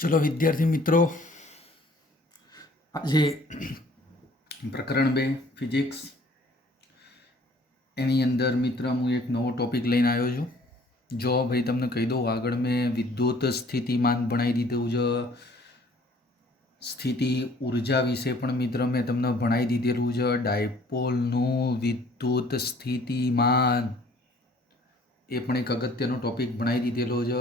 ચલો વિદ્યાર્થી મિત્રો, આજે પ્રકરણ 2 ફિઝિક્સ એની અંદર મિત્ર હું એક નવો ટોપિક લઈને આવ્યો છું. જો ભાઈ તમને કહી દઉં, આગળ મેં વિદ્યુત સ્થિતિમાન ભણાવી દીધું છે. સ્થિતિ ઉર્જા વિશે પણ મિત્ર મેં તમને ભણાવી દીધેલું છે. ડાયપોલનું વિદ્યુત સ્થિતિમાન એ પણ એક અગત્યનો ટોપિક ભણાવી દીધેલો છે.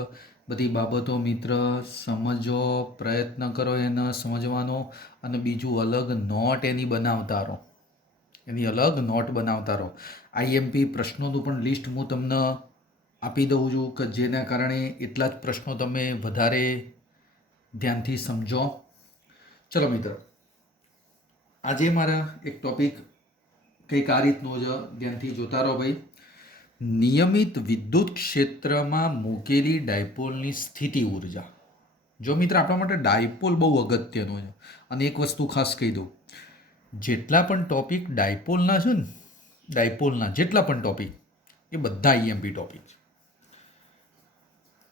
બધી બાબતો મિત્ર સમજો, પ્રયત્ન કરો એને સમજવાનો, અને બીજું અલગ નોટ એની બનાવતા રહો. આઈએમપી પ્રશ્નોનું પણ લિસ્ટ હું તમને આપી દઉં છું કે જેના કારણે એટલા જ પ્રશ્નો તમે વધારે ધ્યાનથી સમજો. ચલો મિત્ર, આજે મારા એક ટોપિક કંઈક આ રીતનો છે, ધ્યાનથી જોતા રહો ભાઈ. નિયમિત વિદ્યુત ક્ષેત્રમાં મૂકેલી ડાયપોલની સ્થિતિ ઉર્જા. જો મિત્ર, આપણા માટે ડાયપોલ બહુ અગત્યનો છે. અને એક વસ્તુ ખાસ કહી દઉં, જેટલા પણ ટોપિક ડાયપોલના છે ને, ડાયપોલના જેટલા પણ ટોપિક એ બધા આઈએમપી ટોપિક છે.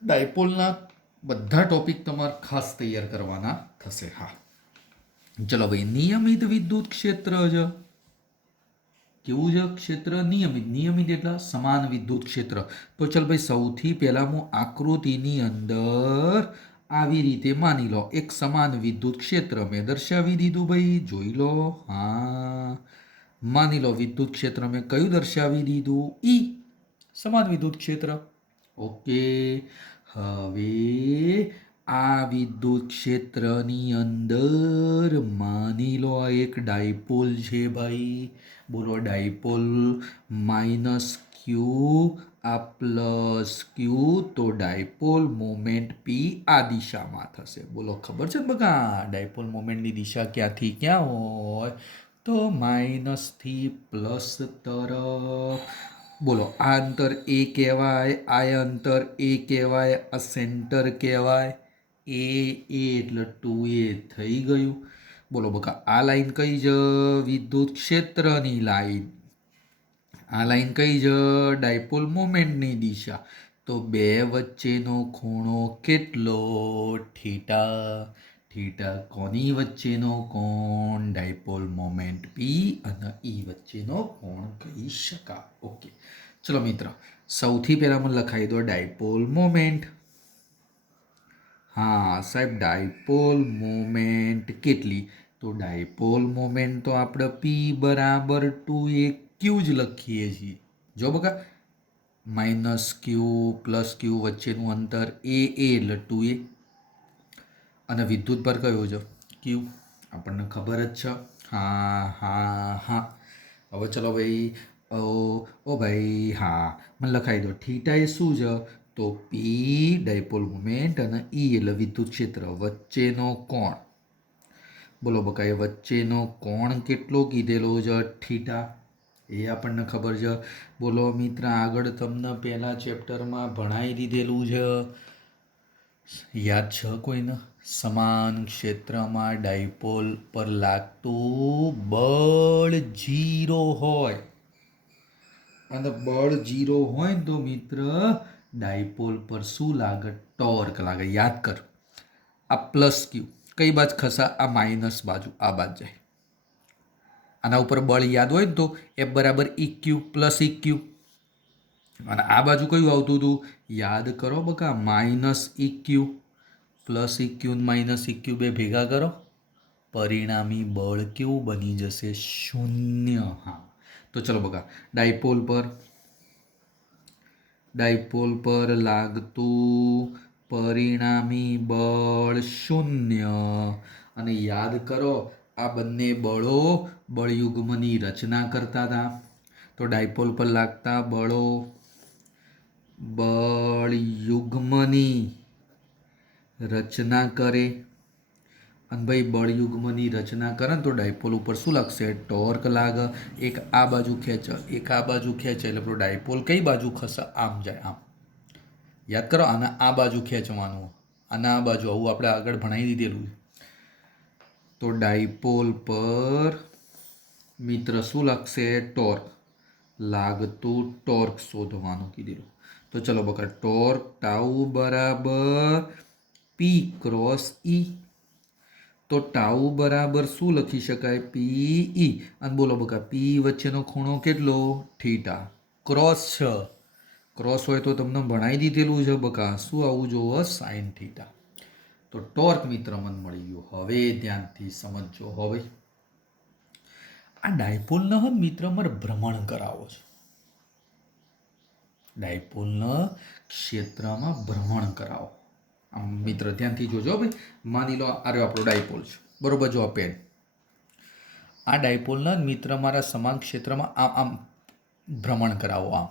ડાયપોલના બધા ટોપિક તમારે ખાસ તૈયાર કરવાના થશે. હા, ચલો ભાઈ. નિયમિત વિદ્યુત ક્ષેત્ર છે. કેવું છે ક્ષેત્ર? નિયમિત એટલે સમાન વિદ્યુત ક્ષેત્ર. તો ચાલ ભાઈ, સૌથી પહેલા હું આકૃતિની અંદર આવી રીતે માની લો એક સમાન વિદ્યુત ક્ષેત્ર મેં દર્શાવી દીધું ભાઈ, જોઈ લો. હા, માની લો વિદ્યુત ક્ષેત્ર મેં કયું દર્શાવી દીધું? ઈ, સમાન વિદ્યુત ક્ષેત્ર. ઓકે. હવે આ વિદ્યુત ક્ષેત્રની અંદર માની લો આ એક ડાયપોલ છે ભાઈ. બોલો, ડાયપોલ માઇનસ ક્યુ આ પ્લસ ક્યુ, તો ડાયપોલ મોમેન્ટ પી આ દિશામાં થશે. બોલો, ખબર છે ને બકા? ડાયપોલ મોમેન્ટની દિશા ક્યાંથી ક્યાં હોય? તો માઇનસથી પ્લસ તરફ. બોલો, આ અંતર એ કહેવાય, આ અંતર એ કહેવાય, આ સેન્ટર કહેવાય. એ એટલે 2a થઈ ગયું. બોલો બકા, આ લાઈન કઈ છે? વિદ્યુત ક્ષેત્રની લાઈન. આ લાઈન કઈ છે? ડાયપોલ મોમેન્ટની દિશા. તો બે વચ્ચેનો ખૂણો કેટલો? થીટા. થીટા કોની વચ્ચેનો કોણ? ડાયપોલ મોમેન્ટ પી અને ઈ વચ્ચેનો કોણ કહી શકાય. ઓકે, ચલો મિત્ર, સૌથી પહેલા મને લખાઈ દો ડાયપોલ મોમેન્ટ. હા સાહેબ, ડાયપોલ મોમેન્ટ કેટલી? તો ડાયપોલ મોમેન્ટ તો આપણે પી બરાબર 2a ક્યુ જ લખીએ છીએ. જો બકા, માઇનસ ક્યુ પ્લસ ક્યુ વચ્ચેનું અંતર એ એટલે 2a. અને વિદ્યુત પર કયો છે? ક્યુ. આપણને ખબર જ છે. હા હા હા. હવે ચલો ભાઈ, ઓ ભાઈ, હા મને લખાઈ દો. થીટા એ શું છે? તો પી ડાયપોલ મોમેન્ટ અને ઈ એટલે વિદ્યુત ક્ષેત્ર વચ્ચેનો કોણ. બોલો બકા, એ વચ્ચેનો કોણ કેટલો કીધેલો છે? થીટા. એ આપણને ખબર છે. બોલો મિત્ર, આગળ તમને પહેલા ચેપ્ટરમાં ભણાવી દીધેલું છે, યાદ છે કોઈને? સમાન ક્ષેત્રમાં ડાયપોલ પર લાગતું બળ 0 હોય. અને બળ 0 હોય ને તો મિત્ર ડાયપોલ પર શું લાગે? ટોર્ક લાગે. યાદ કર, આ પ્લસ ક્યુ કઈ બાજુ ખસા? આ માઇનસ બાજુ, આ બાજુ જાય. આના ઉપર બળ યાદ હોય ને તો F બરાબર EQ પ્લસ EQ. અને આ બાજુ કયું આવતું હતું? યાદ કરો બકા, minus EQ plus EQ minus EQ બે ભેગા કરો, પરિણામી બળ કેવું બની જશે? 0. હા, તો ચલો બકા, ડાયપોલ પર લાગતું પરિણામી બળ 0. અને યાદ કરો, આ બંને બળો બળયુગ્મની રચના કરતા હતા. તો ડાયપોલ પર લાગતા બળો બળયુગ્મની રચના કરે. અને ભાઈ, બળયુગ્મની રચના કરે ને તો ડાયપોલ ઉપર શું લાગશે? ટોર્ક લાગે. એક આ બાજુ ખેંચે, એક આ બાજુ ખેંચે, એટલે પેલો ડાયપોલ કઈ બાજુ ખસે? આમ જાય, આમ. યાદ કરો, આને આ બાજુ ખેંચવાનું, આને આ બાજુ, આવું આપણે આગળ ભણાવી દીધેલું. તો ડાયપોલ પર મિત્ર શું લાગશે? ટોર્ક. લાગતું ટોર્ક શોધવાનું કીધેલું. તો ચલો બકા, ટોર્ક ટાઉ બરાબર પી ક્રોસ ઈ. તો ટાઉ બરાબર શું લખી શકાય? પી ઈ. અને બોલો બકા પી વચ્ચેનો ખૂણો કેટલો? થીટા. ક્રોસ છે, ક્રોસ હોય તો તમને ભણાવી દીધેલું છે બકા. શું આવું જોવો? Sine theta. તો ટોર્ક મિત્ર મને મળી ગયું. હવે ધ્યાનથી સમજજો. હવે આ ડાયપોલનો મિત્ર મારે ભ્રમણ કરાવો છે. ડાયપોલના ક્ષેત્રમાં ભ્રમણ કરાવો. આમ મિત્ર ધ્યાનથી જોજો ભાઈ. માની લો આ રહ્યો આપણો ડાયપોલ છે, બરોબર? જો પેન આ ડાયપોલના મિત્ર મારા સમાન ક્ષેત્રમાં આમ આમ ભ્રમણ કરાવો. આમ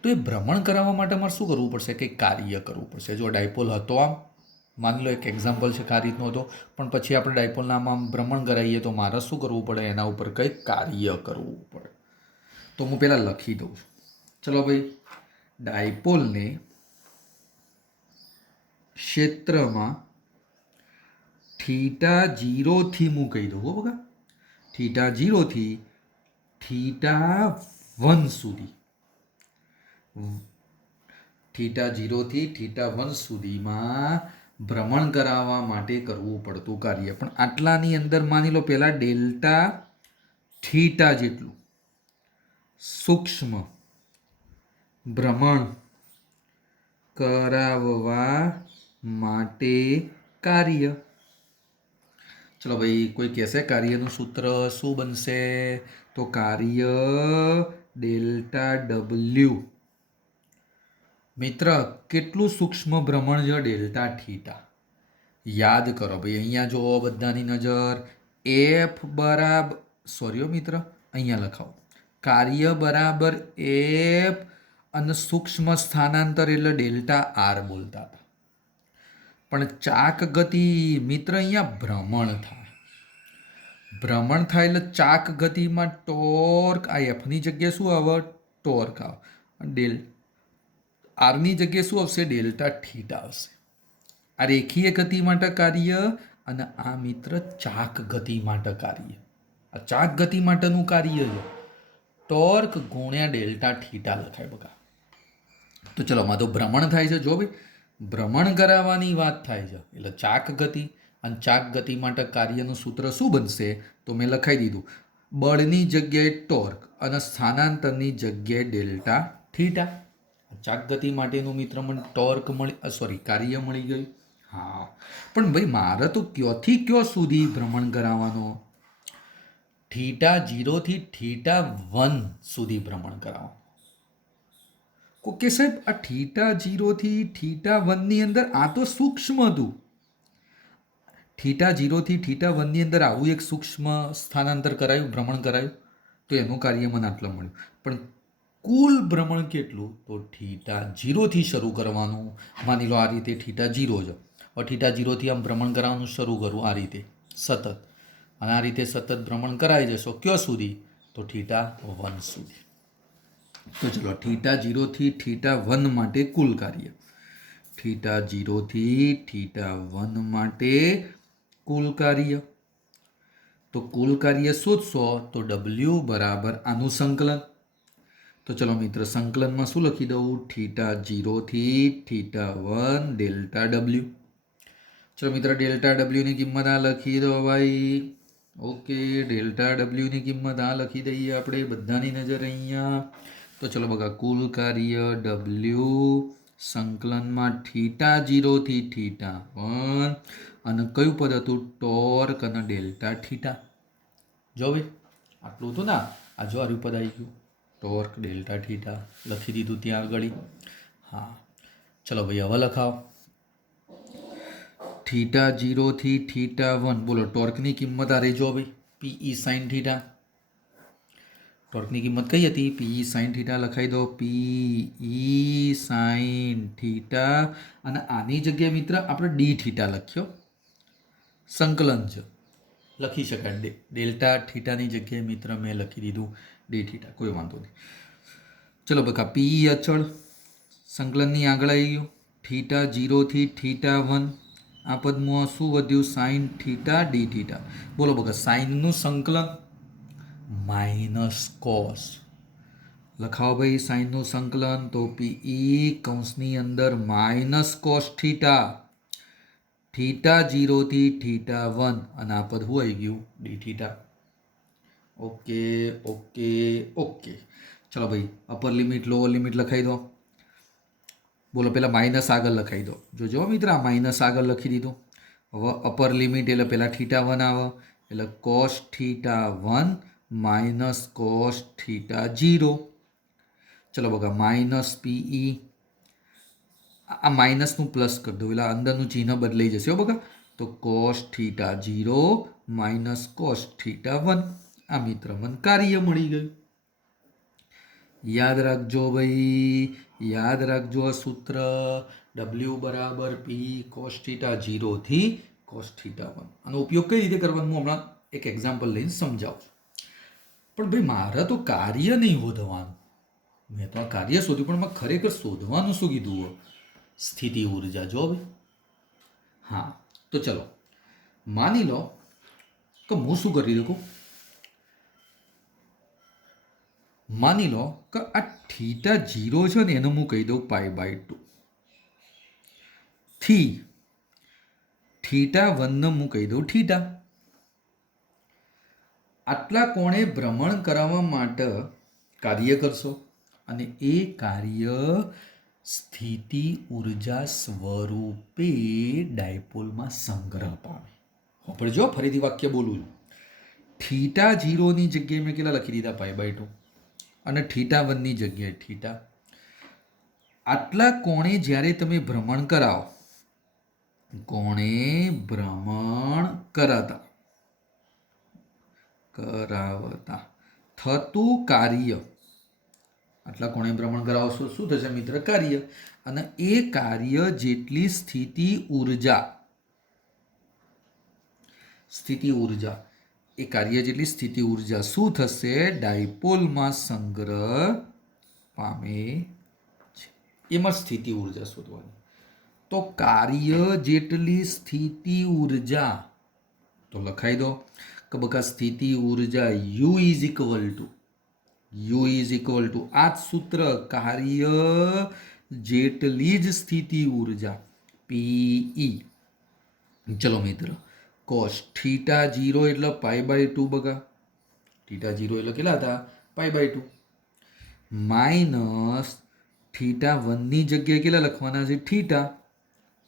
તો એ ભ્રમણ કરાવવા માટે મારે શું કરવું પડશે? કંઈક કાર્ય કરવું પડશે. જો ડાયપોલ હતો આમ, માની લો એક એક્ઝામ્પલ છે કે આ રીતનો હતો, પણ પછી આપણે ડાયપોલના આમ ભ્રમણ કરાવીએ તો મારે શું કરવું પડે? એના ઉપર કંઈક કાર્ય કરવું પડે. તો હું પહેલાં લખી દઉં છું. ચલો ભાઈ, ડાયપોલને ક્ષેત્રમાં થીટા 0થી હું કહી દઉં બકા. થીટા 0થી થીટા 1 સુધી, થીટા 0થી થીટા 1 સુધીમાં ભ્રમણ કરાવવા માટે કરવું પડતું કાર્ય. પણ આટલાની અંદર માની લો પહેલાં ડેલ્ટા થીટા જેટલું સૂક્ષ્મ ભ્રમણ કરાવવા માટે કાર્ય. ચલો ભાઈ, કોઈ કહેશે કાર્યનું સૂત્ર શું બનશે? તો કાર્ય ડેલ્ટા ડબલ્યુ. મિત્ર કેટલું સૂક્ષ્મ ભ્રમણ છે? Delta theta. યાદ કરો ભાઈ, અહીંયા જુઓ બધાની નજર. એફ બરાબર, સોરી મિત્ર, અહીંયા લખાવો. કાર્ય બરાબર એફ અને સૂક્ષ્મ સ્થાનાંતર એટલે ડેલ્ટા આર બોલતા હતા. પણ ચાક ગતિ મિત્ર અહીંયા ભ્રમણ થાય. ભ્રમણ થાય એટલે ચાક ગતિમાં ટોર્ક, આ એફની જગ્યાએ શું આવે? ટોર્ક આવે. આરની જગ્યાએ શું આવશે? ડેલ્ટા થીટા આવશે. આ રેખીય ગતિ માટે કાર્ય અને આ મિત્ર ચાક ગતિ માટે કાર્ય. આ ચાક ગતિ માટેનું કાર્ય છે. ટોર્ક ગુણ્યા ડેલ્ટા થીટા લખાય બકા. તો ચલો, માં તો ભ્રમણ થાય છે. જો ભાઈ, ભ્રમણ કરાવવાની વાત થાય છે એટલે ચાક ગતિ, અને ચાક ગતિ માટે કાર્યનું સૂત્ર શું બનશે? તો મેં લખાઈ દીધું. બળની જગ્યાએ ટોર્ક અને સ્થાનાંતરની જગ્યાએ ડેલ્ટા થીટા. ચાક ગતિ માટેનું મિત્ર મને ટોર્ક મળી, સોરી કાર્ય મળી ગયું. હા, પણ ભાઈ મારે તો ક્યોથી ક્યો સુધી ભ્રમણ કરાવવાનો? થીટા 0થી થીટા 1 સુધી ભ્રમણ કરાવો. ઓકે સાહેબ, આ થીટા 0થી થીટા 1ની અંદર આ તો સૂક્ષ્મ હતું. થીટા 0થી થીટા 1ની અંદર આવું એક સૂક્ષ્મ સ્થાનાંતર કરાયું, ભ્રમણ કરાયું, તો એનું કાર્ય મને આટલું મળ્યું. પણ કુલ ભ્રમણ કેટલું? તો થીટા 0થી શરૂ કરવાનું. માની લો આ રીતે થીટા 0 છે. હવે થીટા 0થી આમ ભ્રમણ કરાવવાનું શરૂ કરું આ રીતે સતત, અને આ રીતે સતત ભ્રમણ કરાવી જશો કયો સુધી? તો થીટા 1 સુધી. તો ચલો, થીટા 0થી થીટા 1 માટે કુલ કાર્ય. થીટા 0થી થીટા 1 માટે કુલ કાર્ય. તો કુલ કાર્ય શોધશો તો ડબલ્યુ બરાબર આનું સંકલન. તો ચલો મિત્ર, સંકલનમાં શું લખી દઉં? થીટા 0થી થીટા 1 ડેલ્ટા ડબલ્યુ. ચલો મિત્ર, ડેલ્ટા ડબલ્યુની કિંમત આ લખી દો ભાઈ. ઓકે, ડેલ્ટા ડબલ્યુની કિંમત આ લખી દઈએ આપણે. બધાની નજર અહીંયા. તો ચલો બઘા, કુલ કાર્ય ડબલ્યુ સંકલનમાં થીટા 0થી થીટા 1 અને કયું પદ હતું? ટોર્ક અને ડેલ્ટા થીટા. જો ભાઈ, આટલું હતું ને. આ જો આર્યું પદ આવી ગયું, ટોર્ક ડેલ્ટા થીટા લખી દીધું ત્યાં આગળ. હા, ચલો ભાઈ હવે લખાવો. થીટા 0થી થીટા 1, બોલો ટોર્કની કિંમત આ રહી. જો ભાઈ, પીઈ સાઇન થીટા. ટોર્કની કિંમત કઈ હતી? પીઈ સાઇન થીટા લખાઈ દો. પીઈ સાઇન થીટા, અને આની જગ્યાએ મિત્ર આપણે ડી થીટા લખ્યો. સંકલન છે, લખી શકાય. ડેલ્ટા થીટાની જગ્યાએ મિત્ર મેં લખી દીધું ડી થીટા. કોઈ વાંધો નહીં. ચલો બકા, પીઈ અચળ સંકલનની આગળ આવી ગયું. થીટા 0થી થીટા 1, આ પદમાં શું વધ્યું? Sine theta D theta. બોલો બકા, સાઇનનું સંકલન માઇનસ કોસ. લખાવો ભાઈ સાઇનનું સંકલન. તો પીઈ કૌંસની અંદર માઇનસ કોસ થીટા. થીટા 0 થી થીટા 1 અને આ પદ શું આવી ગયું D theta. Okay okay okay. ચલો ભાઈ અપર લિમિટ લોઅર લિમિટ લખાઈ દો. બોલો પહેલાં માઇનસ આગળ લખાઈ દો. જોજો મિત્ર આ માઇનસ આગળ લખી દીધું. હવે અપર લિમિટ એટલે પહેલાં થીટા 1 આવે એટલે cos theta 1 minus cos theta 0. ચલો બગા માઇનસ પીઈ. આ માઇનસનું પ્લસ કરી દો એટલે અંદરનું ચિહ્ન બદલાઈ જશે હો બગા. તો cos theta 0 minus cos theta 1. આ મિત્ર મને કાર્ય મળી ગયું. યાદ રાખજો ભાઈ, યાદ રાખજો આ સૂત્ર W બરાબર પી કોસ થીટા 0 થી કોસ થીટા 1. આનો ઉપયોગ કઈ રીતે કરવાનો હું હમણાં એક એક્ઝામ્પલ લઈને સમજાવું છું. પણ ભાઈ મારે તો કાર્ય નહીં શોધવાનું. મેં તો આ કાર્ય શોધ્યું પણ મેં ખરેખર શોધવાનું શું કીધું? સ્થિતિ ઉર્જા. જો ભાઈ હા તો ચલો માની લો કે હું શું કરી દઉં, માની લો કે આ થીટા 0 છે ને એને હું કહી દઉં π/2 થી થીટા 1 ને હું કહી દઉં થીટા. આટલા કોણે ભ્રમણ કરાવવા માટે કાર્ય કરશો અને એ કાર્ય સ્થિતિ ઉર્જા સ્વરૂપે ડાયપોલમાં સંગ્રહ પામે. પણ જો ફરીથી વાક્ય બોલું છું. થીટા 0 ની જગ્યાએ મેં કેટલા લખી દીધા π/2 અને થીટા 1 ની જગ્યાએ થીટા. આટલા કોણે જ્યારે તમે ભ્રમણ કરાવો, કોણે ભ્રમણ કરાવતા થતું કાર્ય, આટલા કોણે ભ્રમણ કરાવશો શું થશે મિત્ર? કાર્ય. અને એ કાર્ય જેટલી સ્થિતિ ઉર્જા એ કાર્ય જેટલી સ્થિતિ ઉર્જા શું થશે? ડાયપોલમાં સંગ્રહ પામે છે. એમાં સ્થિતિ ઉર્જા શોધવાની. તો કાર્ય જેટલી સ્થિતિ ઉર્જા તો લખાઈ દો કે બકા સ્થિતિ ઉર્જા U ઇઝ ઇક્વલ ટુ આ જ સૂત્ર, કાર્ય જેટલી જ સ્થિતિ ઉર્જા પીઈ. ચલો મિત્ર કોસ થીટા 0 એટલે π/2 બગા. થીટા 0 એટલે કેટલા હતા? π/2 માઇનસ થીટા 1 ની જગ્યાએ કેટલા લખવાના છે? થીટા.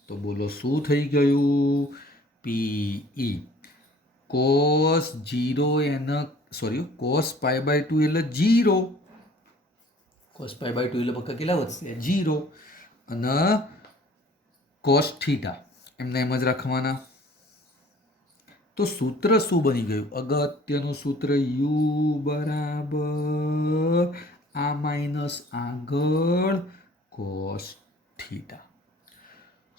તો બોલો શું થઈ ગયું? પીઈ. કોસ 0 એને કોસ π/2 એટલે 0. કોસ π/2 એટલે બકા કેટલા વધશે? 0. અને કોસ થીટા એમને એમ જ રાખવાના. તો સૂત્ર શું બની ગયું? અગત્યનું સૂત્ર U બરાબર આ માઇનસ આગળ કોસ થીટા.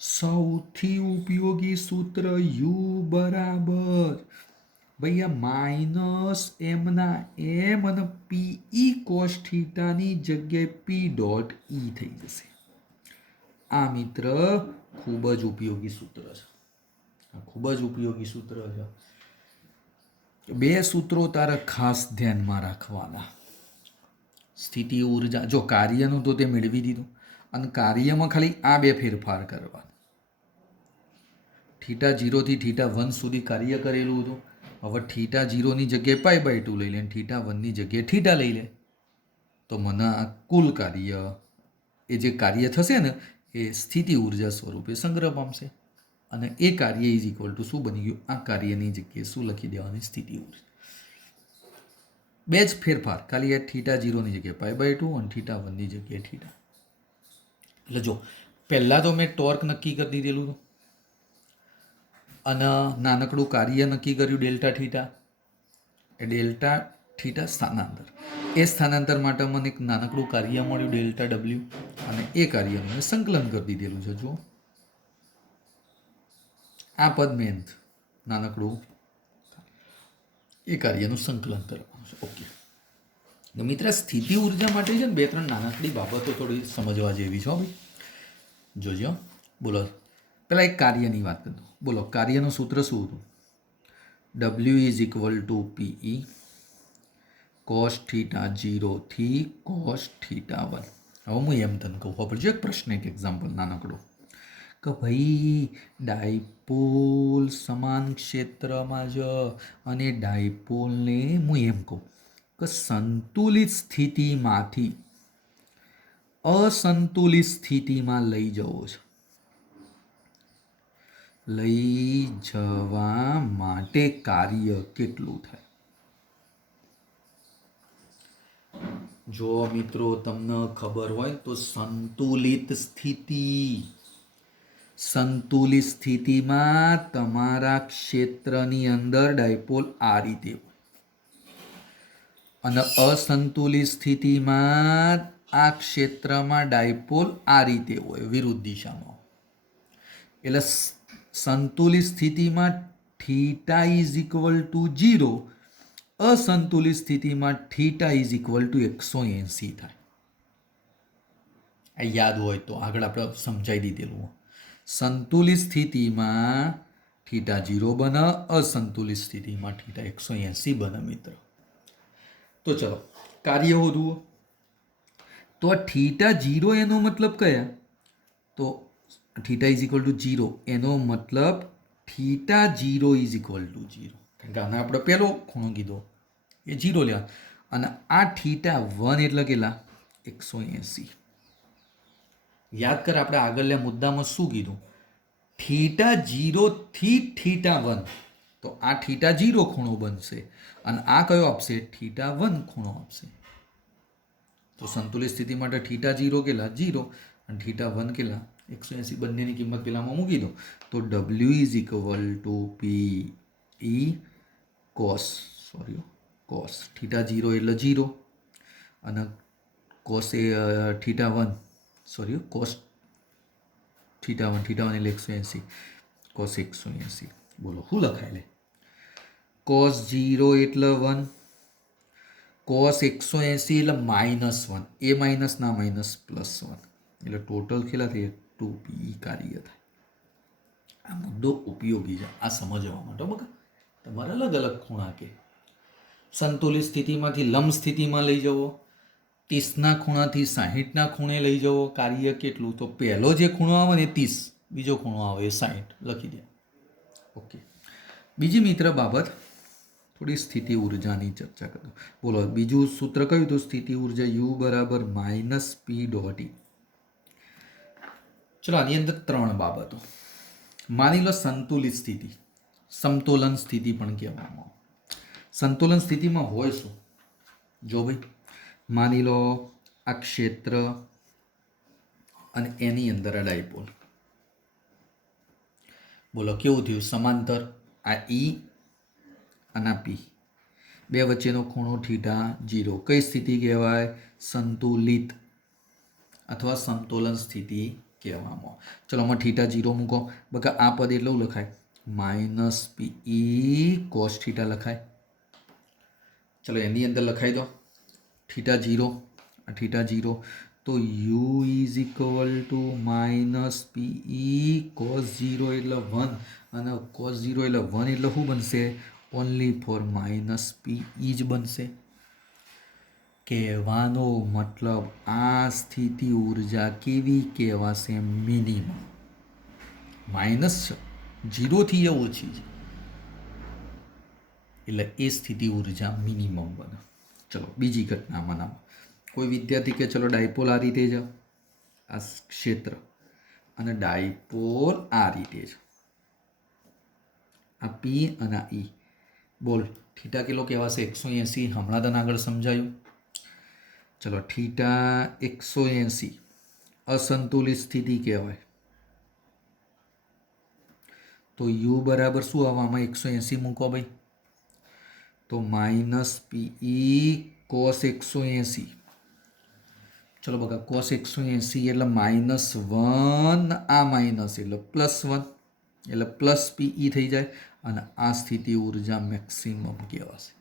સૌથી ઉપયોગી સૂત્ર U બરાબર ભાઈ આ માઇનસ એમના એમ અને પીઈ કોસ થીટાની જગ્યાએ P ડોટ ઈ થઈ જશે. આ મિત્ર ખૂબ જ ઉપયોગી સૂત્ર છે. ખૂબ જ ઉપયોગી સૂત્ર છે. બે સૂત્રો તારે ખાસ ધ્યાનમાં રાખવાના. સ્થિતિ ઉર્જા જો કાર્યનું તો તે મેળવી દીધું અને કાર્યમાં ખાલી આ બે ફેરફાર કરવા. થીટા 0 થી થીટા 1 સુધી કાર્ય કરેલું હતું. હવે થીટા 0 ની જગ્યાએ π/2 લઈ લે અને થીટા 1 ની જગ્યાએ થીટા લઈ લે તો મને આ કુલ કાર્ય એ જે કાર્ય થશે ને એ સ્થિતિ ઉર્જા સ્વરૂપે સંગ્રહ પામશે. અને એ કાર્ય ઇઝ ઇક્વલ ટુ શું બની ગયું? આ કાર્યની જગ્યાએ શું લખી દેવાની? સ્થિતિ ઉર્જા. બે જ ફેરફાર, ખાલી આ થીટા 0 ની જગ્યાએ π/2 અને થીટા 1 ની જગ્યાએ થીટા. એટલે જો પહેલાં તો મેં ટોર્ક નક્કી કરી દીધેલું હતું અને નાનકડું કાર્ય નક્કી કર્યું ડેલ્ટા થીટા. એ ડેલ્ટા થીટા સ્થાનાંતર, એ સ્થાનાંતર માટે મને એક નાનકડું કાર્ય મળ્યું ડેલ્ટા W અને એ કાર્યનું મેં સંકલન કરી દીધેલું છે. જુઓ આ પદ મેં નાનકડું એ કાર્યનું સંકલન કરવાનું છે. ઓકે મિત્ર સ્થિતિ ઉર્જા માટે છે ને બે ત્રણ નાનકડી બાબતો થોડી સમજવા જેવી છે ભાઈ. જોજો બોલો પેલા એક કાર્યની વાત કરી દો. બોલો કાર્યનું સૂત્ર શું હતું? W is equal to PE cos theta 0 થી કોસ થીટા 1. હવે હું એમ તને કહું પડશે એક પ્રશ્ન, એક એક્ઝામ્પલ નાનકડો કે ભાઈ ડાયપોલ સમાન ક્ષેત્રમાં જ અને ડાયપોલને હું એમ કહું કે સંતુલિત સ્થિતિમાંથી અસંતુલિત સ્થિતિમાં લઈ જવો છે. લઈ જવા માટે કાર્ય કેટલું થાય? જો મિત્રો તમને ખબર હોય તો સંતુલિત સ્થિતિમાં તમારા ક્ષેત્રની અંદર ડાયપોલ આ રીતે હોય અને અસંતુલિત સ્થિતિમાં આ ક્ષેત્રમાં ડાયપોલ આ રીતે હોય વિરુદ્ધ દિશામાં. એટલે સંતુલિત સ્થિતિમાં થીટા ઇઝ ઇક્વલ ટુ 0, અસંતુલિત સ્થિતિમાં થીટા ઇઝ ઇક્વલ ટુ 180 થાય. આ યાદ હોય તો આગળ આપણે સમજાવી દીધેલું. સંતુલિત સ્થિતિમાં થીટા 0 બને, અસંતુલિત સ્થિતિમાં થીટા 180 બને મિત્ર. તો ચલો કાર્ય શોધવું. તો થીટા 0 એનો મતલબ કયા? તો થીટા ઇઝ ઇક્વલ ટુ 0 એનો મતલબ થીટા 0 ઇઝ ઇક્વલ ટુ 0. કારણ કે આને આપણે પહેલો ખૂણો કીધો એ 0 લેવા અને આ થીટા 1 એટલે કેટલા? 180. યાદ કર આપણે આગળના મુદ્દામાં શું કીધું? થીટા 0 થી થીટા 1. તો આ થીટા 0 ખૂણો બનશે અને આ કયો આપશે? થીટા 1 ખૂણો આપશે. તો સંતુલિત સ્થિતિ માટે થીટા 0 કેટલા? 0 અને થીટા 1 કેટલા? 180. બંનેની કિંમત પેલામાં મૂકી દો તો W is equal to P E cos theta 0 એટલે 0 અને કોસ થીટા 1 કોસ થીટા 1 એટલે 180 કોસ 180. બોલો શું લખાય લે? કોસ 0 એટલે 1, કોસ 180 એટલે -1, એ માઇનસ ના માઇનસ +1 એટલે ટોટલ કેટલા થઈ? 2p કાર્ય થાય. આ મુદ્દો ઉપયોગી છે આ સમજવા માટે. બકા તમારે અલગ અલગ ખૂણા કે સંતુલિત સ્થિતિમાંથી લંબ સ્થિતિમાં લઈ જવો, 30ના ખૂણાથી 60ના ખૂણે લઈ જવો. કાર્ય કેટલું? તો પહેલો જે ખૂણો આવે ને 30, બીજો ખૂણો આવે એ 60 લખી દે. ઓકે. બીજી મિત્ર બાબત થોડી સ્થિતિ ઉર્જાની ચર્ચા કરો. બોલો બીજું સૂત્ર કયું હતું? સ્થિતિ ઉર્જા U બરાબર -P.E. ચલો આની અંદર 3 બાબતો. માની લો સંતુલિત સ્થિતિ, સમતોલન સ્થિતિ પણ કહેવામાં. સંતુલન સ્થિતિમાં હોય શું? જો ભાઈ માની લો આ ક્ષેત્ર અને એની અંદર આ ડાયપોલ. બોલો કેવું થયું? સમાંતર. આ E અને આ P, બે વચ્ચેનો ખૂણો થીટા 0. કઈ સ્થિતિ કહેવાય? સંતુલિત અથવા સમતોલન સ્થિતિ કહેવામાં. ચલો આમાં થીટા 0 મૂકો. બકા આ પદ એટલું લખાય -P.E cos થીટા લખાય. ચલો એની અંદર લખાઈ દો થીટા 0, આ થીટા 0. તો U is equal to -P.E cos 0 એટલે 1 અને cos 0 એટલે 1 એટલે શું બનશે? ઓનલી ફોર -P.E જ બનશે. કહેવાનો મતલબ આ સ્થિતિ ઉર્જા કેવી કહેવાશે? મિનિમમ. -0થી એ ઓછી છે એટલે એ સ્થિતિ ઉર્જા મિનિમમ બને. ચલો બીજી ઘટનામાં નામ. કોઈ વિદ્યાર્થી કે ચલો ડાયપોલ આ રીતે છે, આ ક્ષેત્ર અને ડાયપોલ આ રીતે છે, આ P અને આ E. બોલ થીટા કેટલો કહેવાશે? 180. હમણાં તને આગળ સમજાયું. ચલો થીટા 180 અસંતુલિત સ્થિતિ કહેવાય. તો U બરાબર શું આવવામાં? 180 મૂકો ભાઈ. તો -P.E cos 180. ચલો બકા cos 180 એટલે -1, આ માઇનસ એટલે +1 એટલે +P.E થઈ જાય અને આ સ્થિતિ ઉર્જા મેક્સિમમ કહેવાશે.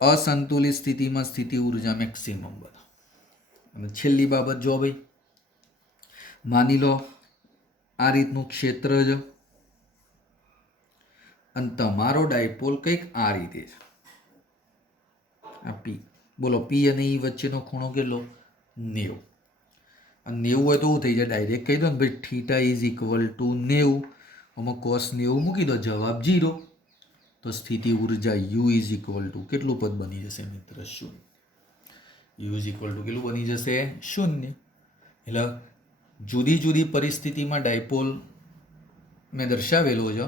અસંતુલિત સ્થિતિમાં સ્થિતિ ઉર્જા મેક્સિમમ બને. અને છેલ્લી બાબત જો ભાઈ માની લો આ રીતનું ક્ષેત્ર છે અને તમારો ડાયપોલ કંઈક આ રીતે છે. આ P. બોલો P અને E વચ્ચેનો ખૂણો કેટલો? 90. અને 90 હોય તો શું થઈ જાય? ડાયરેક્ટ કહી દો ને ભાઈ થીટા ઇઝ ઇક્વલ ટુ 90. આમાં કોસ 90 મૂકી દો, જવાબ 0. તો સ્થિતિ ઉર્જા યુ ઇઝ ઇક્વલ ટુ કેટલું પદ બની જશે મિત્ર? 0. યુ ઇઝ ઇક્વલ ટુ કેટલું બની જશે? 0. એટલે જુદી જુદી પરિસ્થિતિમાં ડાયપોલ મેં દર્શાવેલો છે,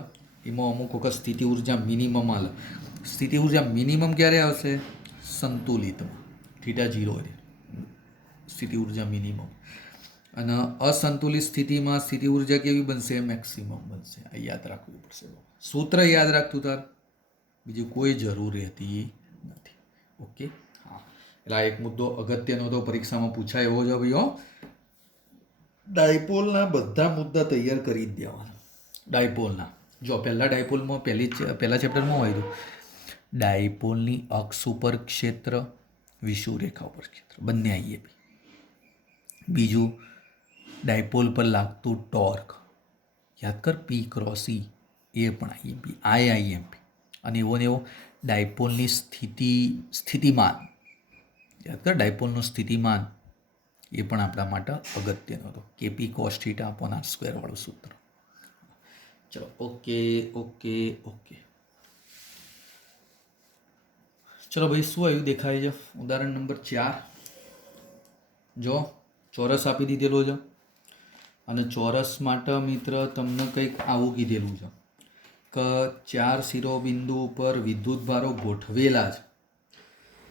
એમાં અમુક વખત સ્થિતિ ઉર્જા મિનિમમ હાલે. સ્થિતિ ઉર્જા મિનિમમ ક્યારે આવશે? સંતુલિતમાં, થીટા 0 છે સ્થિતિ ઉર્જા મિનિમમ. અને અસંતુલિત સ્થિતિમાં સ્થિતિ ઉર્જા કેવી બનશે? મેક્સિમમ બનશે. આ યાદ રાખવું પડશે. સૂત્ર યાદ રાખતું તાર, બીજી કોઈ જરૂર રહેતી નથી. ઓકે, હા. એટલે આ એક મુદ્દો અગત્યનો તો પરીક્ષામાં પૂછાય એવો છે ભાઈ. ડાયપોલના બધા મુદ્દા તૈયાર કરી જ દેવાના. ડાયપોલના જો પહેલા ડાયપોલમાં પહેલા ચેપ્ટરમાં હોય તો ડાયપોલની અક્ષ ઉપર ક્ષેત્ર, વિષુવરેખા ઉપર ક્ષેત્ર બંને આવીએ. બીજું ડાયપોલ પર લાગતું ટોર્ક યાદ કર, પી ક્રોસ ઈ, એ પણ આઈએમપી, આઈએમપી. અને એવો ને એવો ડાયપોલની સ્થિતિમાન યાદ કર, ડાયપોલનું સ્થિતિમાન એ પણ આપણા માટે અગત્યનો હતો. K P cos theta upon R square વાળું સૂત્ર. ચલો, ઓકે ઓકે ઓકે. ચલો ભાઈ, શું આવ્યું દેખાય છે? ઉદાહરણ નંબર 4. જો ચોરસ આપી દીધેલો છે અને ચોરસ માટે મિત્ર તમને કંઈક આવું કીધેલું છે કે 4 શિરોબિંદુ ઉપર વિદ્યુતભારો ગોઠવેલા છે.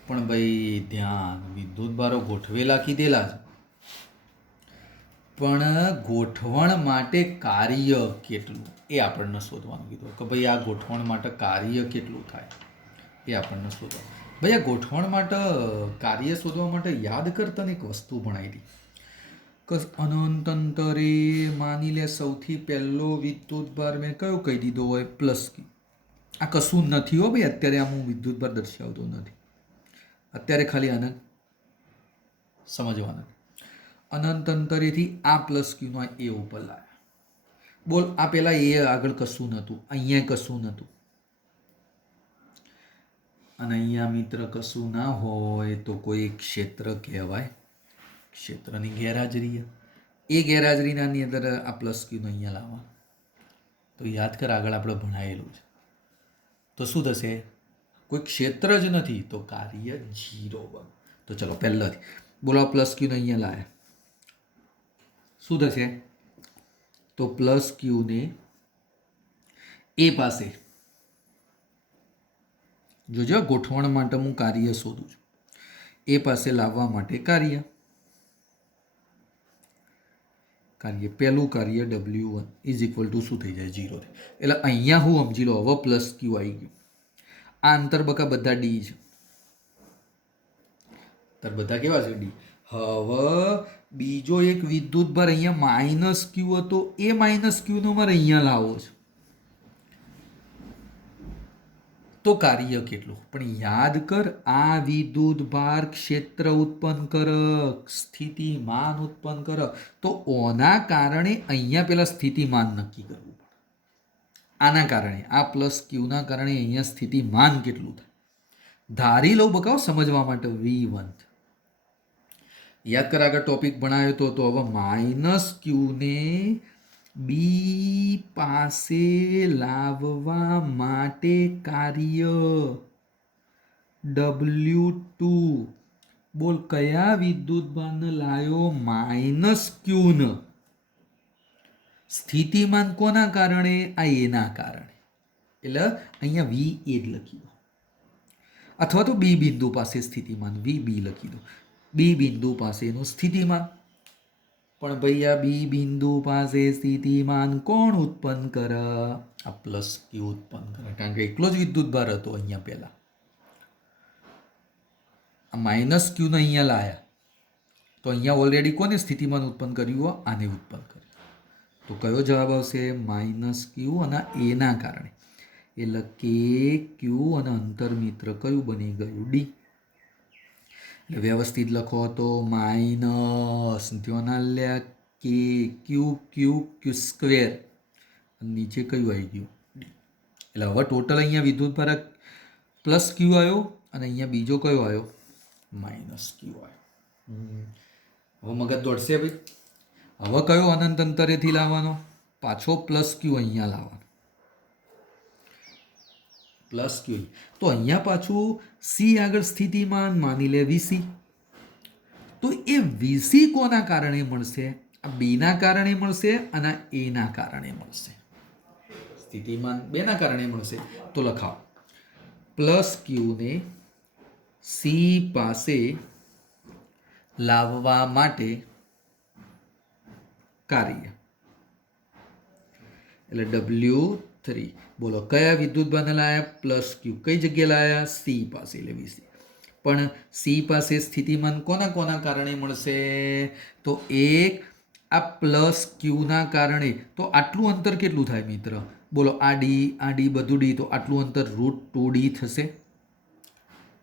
પણ ભાઈ ધ્યાન, વિદ્યુતભારો ગોઠવેલા કીધેલા છે, પણ ગોઠવણ માટે કાર્ય કેટલું એ આપણને શોધવાનું કીધું. કે ભાઈ આ ગોઠવણ માટે કાર્ય કેટલું થાય એ આપણને શોધવાનું. ભાઈ આ ગોઠવણ માટે કાર્ય શોધવા માટે યાદ કરતા એક વસ્તુ ભણાવી હતી કે અનંત અંતરે માની લે સૌથી પહેલો વિદ્યુતભાર મેં કયો કહી દીધો હોય? પ્લસ કી. આ કશું નથી હો ભાઈ, અત્યારે આ હું વિદ્યુતભાર દર્શાવતો નથી, અત્યારે ખાલી આને સમજવાના. અનંત અંતરેથી આ પ્લસ ક્યુનો એ ઉપર લાવ્યા. બોલ, આ પેલા એ આગળ કશું નહોતું, અહીંયા કશું નહોતું, અને અહીંયા મિત્ર કશું ના હોય તો કોઈ ક્ષેત્ર કહેવાય. ક્ષેત્રની ગેરહાજરી, એ ગેરહાજરીની અંદર આ પ્લસ ક્યુનો અહીંયા લાવવા. તો યાદ કર, આગળ આપણે ભણાયેલું છે. તો શું થશે? કોઈ ક્ષેત્ર જ નથી તો કાર્ય 0 બને. તો ચલો પહેલાથી બોલો, પ્લસ ક્યુને અહીંયા લાવ્યા, શું થશે? તો પ્લસ ક્યુને એ પાસે, જોજો ગોઠવણ માટે હું કાર્ય શોધું છું, એ પાસે લાવવા માટે કાર્ય પહેલું કાર્ય W1 ઇઝ ઇક્વલ ટુ શું થઈ જાય? 0. એટલે અહીંયા હું સમજી લો, હવે પ્લસ ક્યુ આવી ગયું. આ અંતરબકા બધા ડી છે, તાર બધા કેવા છે? ડી. હવે બીજો એક વિદ્યુતભાર અહીંયા માઇનસ ક્યુ હતો, એ માઇનસ ક્યુનો મારે અહીંયા લાવવો છે. તો કાર્ય કેટલું? પણ યાદ કર, આ વિદ્યુતભાર ક્ષેત્ર ઉત્પન્ન કર, સ્થિતિમાન ઉત્પન્ન કર, તો ઓના કારણે અહીંયા પેલા સ્થિતિમાન નક્કી કરવું પડે. આના કારણે, આ પ્લસ ક્યુના કારણે અહીંયા સ્થિતિમાન કેટલું થાય ધારી લો બકાવ, સમજવા માટે. V1 યાદ કર, આગળ ટોપિક ભણાવ્યો તો હવે માઇનસ ક્યુને બી પાસે લાવવા માટે કાર્ય W2. બોલ, કયા વિદ્યુતભારને લાવ્યો? માઇનસ ક્યુને. સ્થિતિમાન કોના કારણે? આ એના કારણે. એટલે અહીંયા V એ જ લખી દો, અથવા તો બી બિંદુ પાસે સ્થિતિમાન VB લખી દો. બી બિંદુ પાસેનું સ્થિતિમાન. પણ ભાઈ આ બી બિંદુ પાસે સ્થિતિમાન કોણ ઉત્પન્ન કરે? આ પ્લસ ક્યુ ઉત્પન્ન કરે, કારણ કે એકલો જ વિદ્યુતભાર હતો અહીંયા પહેલા. આ માઇનસ ક્યુને અહીંયા લાયા તો અહીંયા ઓલરેડી કોને સ્થિતિમાન ઉત્પન્ન કર્યું? આને ઉત્પન્ન કર્યું. તો કયો જવાબ આવશે? માઇનસ ક્યુ અને એના કારણે. એટલે કે ક્યુ અને અંતર મિત્ર કયું બની ગયું? ડી. એટલે વ્યવસ્થિત લખો તો માઇનસ ધ્યાન લ્યા કે ક્યુ ક્યુ ક્યુ સ્ક્વેર, નીચે કયું આવી ગયું? ડી. એટલે હવે ટોટલ અહીંયા વિદ્યુતભાર પ્લસ ક્યુ આવ્યો અને અહીંયા બીજો કયો આવ્યો? માઇનસ ક્યુ આવ્યો. હવે મગજ દોડશે ભાઈ. હવે કયો અનંત અંતરેથી લાવવાનો? પાછો પ્લસ ક્યુ અહીંયા લાવવાનો. પ્લસ ક્યુ. તો અહીંયા પાછું સી આગળ સ્થિતિમાન માની લે વીસી. તો એ વીસી કોના કારણે મળશે? આ બીના કારણે મળશે અને એના કારણે મળશે. સ્થિતિમાન બેના કારણે મળશે. તો લખાવો પ્લસ ક્યુને સી પાસે લાવવા માટે કાર્ય એટલે W3. બોલો કયા વિદ્યુતભારને લાયા? પ્લસ ક્યુ. કઈ જગ્યાએ લાયા? સી પાસે એટલે વીસી. પણ સી પાસે સ્થિતિમાન કોના કોના કારણે મળશે? તો એક આ પ્લસ ક્યુના કારણે. તો આટલું અંતર કેટલું થાય મિત્ર? બોલો આ ડી બધું ડી, તો આટલું અંતર √2D થશે.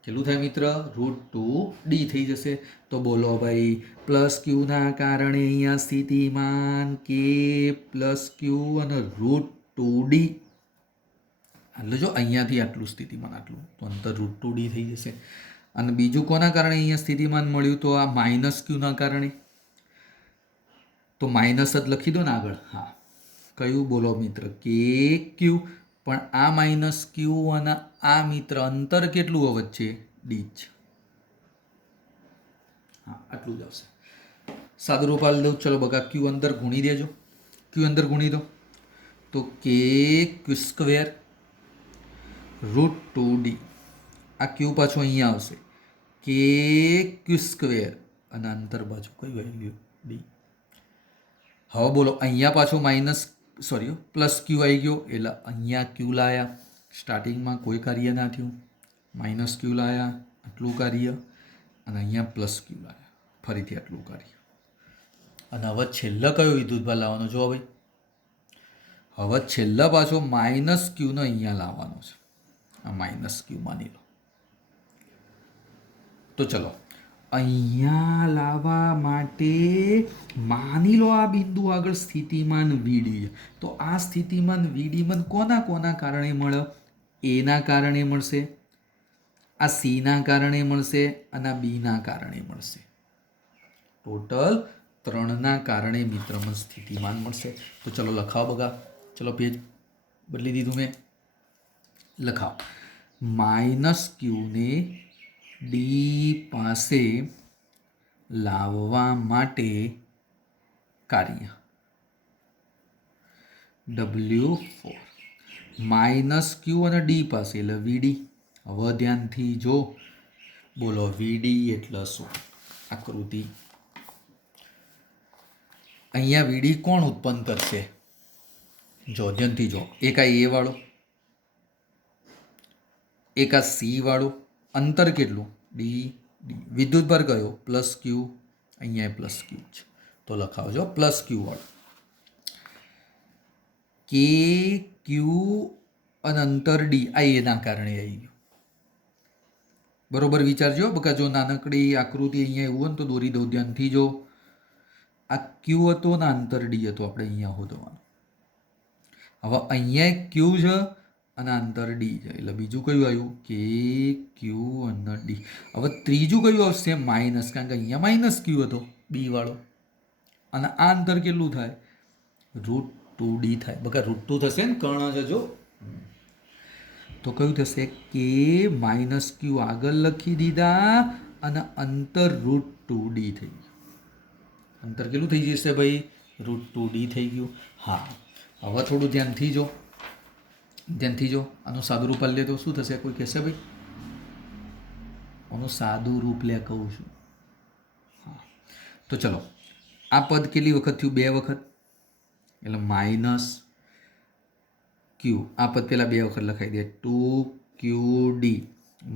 કેટલું થાય મિત્ર? √2D થઈ જશે. તો બોલો ભાઈ પ્લસ ક્યુના કારણે અહીંયા સ્થિતિમાન કે પ્લસ ક્યુ અને √2D. એટલે જો અહીંયાથી આટલું સ્થિતિમાન આટલું તો અંતર √2D થઈ જશે. અને બીજું કોના કારણે અહીંયા સ્થિતિમાન મળ્યું? તો આ માઇનસ ક્યુના કારણે. તો માઇનસ જ લખી દો ને આગળ. હા, કયું બોલો મિત્ર? કે ક્યુ. પણ આ માઇનસ ક્યુ અને આ મિત્ર અંતર કેટલું વચ્ચે? ડી જ. હા, આટલું જ આવશે. સાદું રૂપ આપી દઉં. ચલો બકા ક્યુ અંદર ગુણી દેજો. ક્યુ અંદર ગુણી દો તો કે ક્યુ સ્ક્વેર √2D. આ ક્યુ પાછું અહીંયા આવશે. કે ક્યુ સ્ક્વેર અને અંતર બાજુ કયું વેલ્યુ? ડી. હવે બોલો અહીંયા પાછું પ્લસ ક્યુ આવી ગયો એટલે અહીંયા ક્યુ લાયા. સ્ટાર્ટિંગમાં કોઈ કાર્ય ના થયું. માઇનસ ક્યુ લાયા, આટલું કાર્ય. અને અહીંયા પ્લસ ક્યુ લાયા, ફરીથી આટલું કાર્ય. અને હવે છેલ્લા કયો વિદ્યુતભાર લાવવાનો? જો ભાઈ હવે છેલ્લા પાછો માઇનસ ક્યુનો અહીંયા લાવવાનો છે. આ માઇનસ ક્યુ માની લો. તો ચલો અહીંયા લાવવા માટે માની લો આ બિંદુ આગળ સ્થિતિમાન વીડી. તો આ સ્થિતિમાન વીડી કોના કોના કારણે મળે? એના કારણે મળશે, આ સીના કારણે મળશે અને આ બીના કારણે મળશે. ટોટલ 3ના કારણે મિત્રમાં સ્થિતિમાન મળશે. તો ચલો લખાવો બગા. ચલો પેજ બદલી દીધું મેં. લખાવો માઇનસ ક્યુને ડી પાસે લાવવા માટે કાર્ય W4. માઇનસ ક્યુ અને ડી પાસે એટલે વીડી. હવે ધ્યાનથી જો. બોલો વીડી એટલે શું? આકૃતિ. અહીંયા વીડી કોણ ઉત્પન્ન કરશે? જો ધ્યાનથી જો. એક આ એ વાળો, એક આ સી વાળું. અંતર કેટલું? ડી. વિદ્યુતભાર કયો? પ્લસ ક્યુ. અહીંયા પ્લસ ક્યુ છે તો લખાવજો પ્લસ ક્યુ વાળું. કે ક્યુ અને અંતર ડી આ એના કારણે આવી ગયું. બરોબર વિચારજો બકા. જો નાનકડી આકૃતિ અહીંયા એવું હોય ને તો દોરી દઉં. ધ્યાનથી જો. આ ક્યુ હતો ને અંતર ડી હતો. આપણે અહીંયા હોદવાનું. હવે અહીંયા એક ક્યુ છે અને અંતર ડી છે એટલે બીજું કયું આવ્યું? કે ક્યુ અને ડી. હવે ત્રીજું કયું આવશે? માઇનસ. કારણ કે અહીંયા માઇનસ ક્યુ હતો બી વાળો. અને આ અંતર કેટલું થાય? √2D થાય. બકા √2 થશે ને? કર્ણ છે જો. તો કયું થશે? કે માઇનસ ક્યુ આગળ લખી દીધા અને અંતર √2D થઈ ગયું. અંતર કેટલું થઈ જશે ભાઈ? √2D થઈ ગયું. હા, હવે થોડું ધ્યાનથી જો. ધ્યાનથી જો. આનું સાદું રૂપ લે તો શું થશે? કોઈ કહેશે ભાઈ? આનું સાદું રૂપ લે કહું છું. હા, તો ચલો આ પદ કેટલી વખત થયું? 2 વખત. એટલે માઇનસ ક્યુ. આ પદ પહેલાં 2 વખત લખાઈ દે. 2QD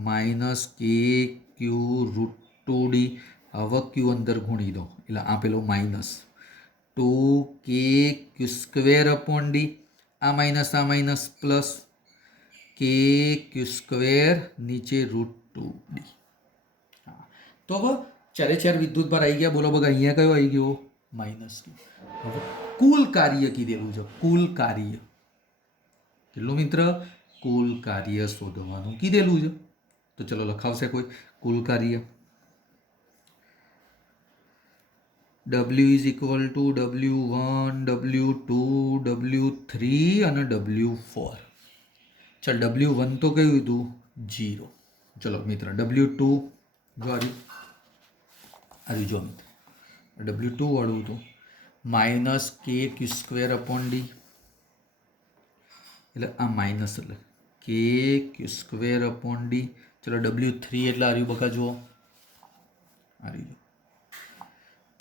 માઇનસ કે ક્યુ √2D. હવે ક્યુ અંદર ગુણી દો એટલે આ પેલો minus 2k Q square upon D. આ minus plus K Q square નીચે √2D. હા, તો હવે 4 વિદ્યુતભાર આવી ગયા. બોલો બગા અહીંયા કયો આવી ગયો? માઇનસ ક્યુ. હવે કુલ કાર્ય કીધેલું છે. કુલ કાર્ય કેટલું મિત્ર? કુલ કાર્ય શોધવાનું કીધેલું છે. તો ચલો લખાવશે કોઈ કુલ કાર્ય. W is equal to W1, W2, W3 અને W4. ચાલ W1 તો કયું હતું 0. ચલો મિત્ર W2 જો જો મિત્ર W2 વાળું હતું minus K Q square upon D, એટલે આ માઇનસ એટલે કે ક્યુ સ્ક્વેર અપોન ડી. ચલો W3 એટલે આવ્યું બકા જુઓ આવ્યું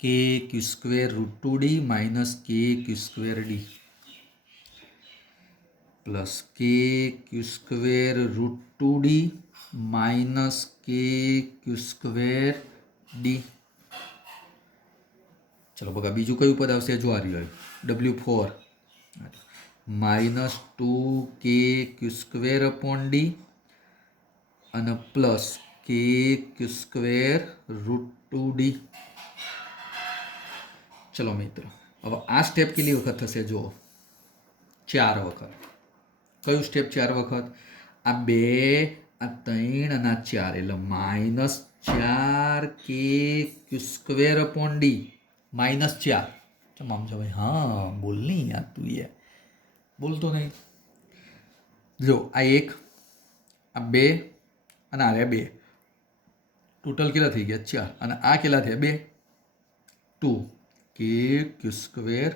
કે Q square root two D minus K Q square D plus K Q square root two D minus K Q square D. ચલો બગા બીજું કયું પદ આવશે જો આ રહ્યું W4 માઇનસ ટુ કે ક્યુ સ્ક્વેર અપોન ડી અને plus K Q square root two D. ચલો મિત્ર હવે આ સ્ટેપ કેટલી વખત થશે જુઓ 4 વખત. કયું સ્ટેપ 4 વખત? આ 2 આ 3 અને આ 4 એટલે માઇનસ 4 કે Q square upon D minus 4. તમામ છે ભાઈ હા બોલ નહીં યાર તું યાર બોલતો નહીં. જો આ 1 આ 2 અને આ 2 ટોટલ કેટલા થઈ ગયા 4 અને આ કેટલા થયા 2 2 કે Q square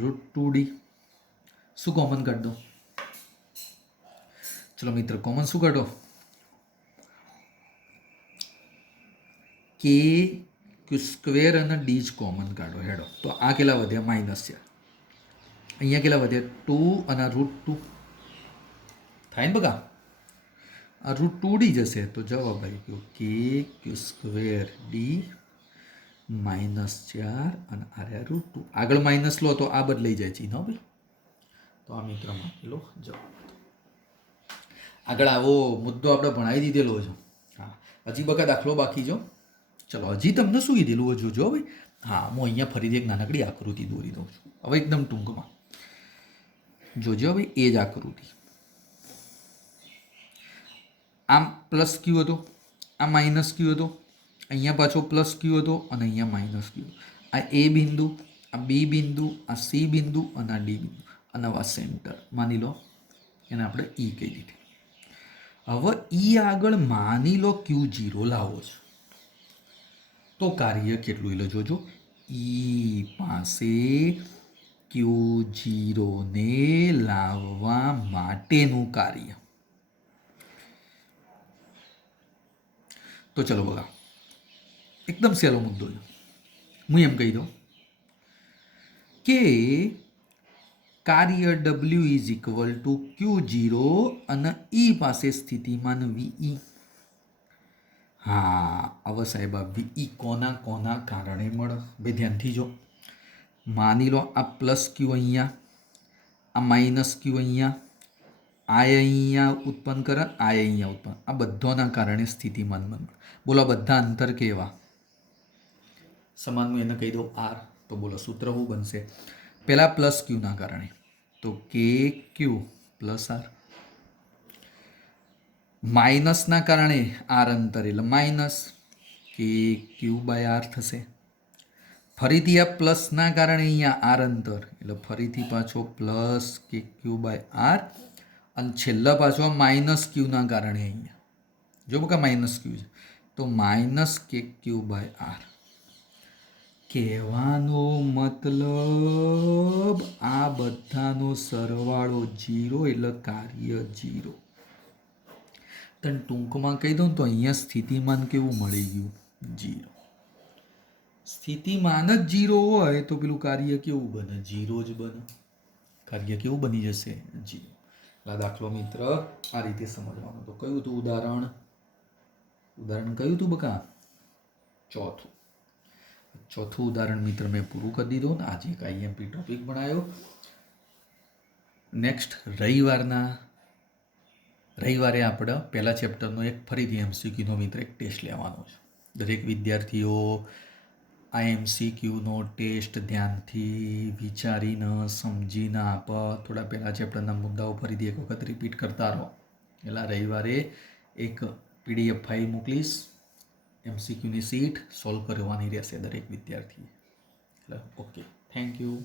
root two D. શું કોમન કાઢ દો? ચલો મિત્ર કોમન શું કાઢો? કે ક્યુ સ્ક્વેર અને ડી જ કોમન કાઢો હેડો. તો આ કેટલા વધ્યા માઇનસ છે, અહીંયા કેટલા વધ્યા 2 અને રૂટ 2 થાય ને બગા. આ રૂટ 2d જશે તો જવાબ આવી ગયો કે ક્યુ સ્ક્વેર ડી માઇનસ 4 અને આ રૂટ 2. આગળ માઇનસ લો તો આ બદલાઈ જાય છે ભાઈ. તો આ મિત્રમાં પેલો જવાબ હતો. આગળ આવો મુદ્દો આપણે ભણાવી દીધેલો છે. હા હજી બકા દાખલો બાકી જો. ચલો હજી તમને શું કીધેલું હોય જોજો ભાઈ. હા હું અહીંયા ફરીથી એક નાનકડી આકૃતિ દોરી દઉં છું હવે એકદમ ટૂંકમાં જોજો ભાઈ. એ જ આકૃતિ આમ પ્લસ ક્યુ હતો, આ માઇનસ ક્યુ હતો, અહીંયા પાછો પ્લસ ક્યુ હતો અને અહીંયા માઇનસ ક્યુ. આ એ બિંદુ, આ બી બિંદુ, આ સી બિંદુ અને આ ડી બિંદુ અને આ સેન્ટર માની લો એને આપણે ઈ કહી દીધી. હવે ઈ આગળ માની લો Q0 લાવો છે તો કાર્ય કેટલું એટલે જોજો. ઈ પાસે Q0 ને લાવવા માટેનું કાર્ય. તો ચલો બગા એકદમ સહેલો મુદ્દો છે. હું એમ કહી દઉં કે કાર્ય W is equal to Q0 અને ઈ પાસે સ્થિતિમાન VE. હા હવે સાહેબ આ VE કોના કોના કારણે મળે ભાઈ ધ્યાનથી જો. માની લો આ પ્લસ ક્યુ અહીંયા, આ માઇનસ ક્યુ અહીંયા, આ અહીંયા ઉત્પન્ન કરે, આ અહીંયા ઉત્પન્ન, આ બધાના કારણે સ્થિતિમાન મળે. બોલો બધા અંતર કેવા સમાન? હું એને કહી દઉં R. તો બોલો સૂત્ર શું બનશે? પહેલાં પ્લસ ક્યુના કારણે તો કે ક્યુ પ્લસ આર. માઇનસના કારણે આર અંતર એટલે minus K Q by R થશે. ફરીથી આ પ્લસના કારણે અહીંયા આર અંતર એટલે ફરીથી પાછો plus K Q by R અને છેલ્લા પાછો માઇનસ ક્યુના કારણે અહીંયા જો બકા માઇનસ ક્યુ છે તો minus K Q by R. કહેવાનો મતલબ આ બધાનો સરવાળો 0 એટલે કાર્ય 0. તને ટૂંકમાં કહી દઉં તો અહીંયા સ્થિતિમાન કેવું મળી ગયું 0. સ્થિતિમાન જ 0 હોય તો પેલું કાર્ય કેવું બને? 0 જ બને. કાર્ય કેવું બની જશે? 0. દાખલો મિત્ર આ રીતે સમજવાનું. તો કયું હતું ઉદાહરણ? ઉદાહરણ કયું હતું બકા? ચોથું ઉદાહરણ મિત્ર મેં પૂરું કરી દીધું ને આજે એક આઈએમપી ટોપિક ભણાયો. નેક્સ્ટ રવિવારે આપણે પહેલા ચેપ્ટરનો એક ફરીથી એમસીક્યુનો મિત્ર એક ટેસ્ટ લેવાનો છે. દરેક વિદ્યાર્થીઓ આ એમસીક્યુનો ટેસ્ટ ધ્યાનથી વિચારીને સમજીને આપ. થોડા પહેલાં ચેપ્ટરના મુદ્દાઓ ફરીથી એક વખત રિપીટ કરતા રહો. એટલે રવિવારે એક PDF ફાઇલ મોકલીશ, એમસીક્યુની સીટ સોલ્વ કરવાની રહેશે દરેક વિદ્યાર્થીએ. Okay, thank you.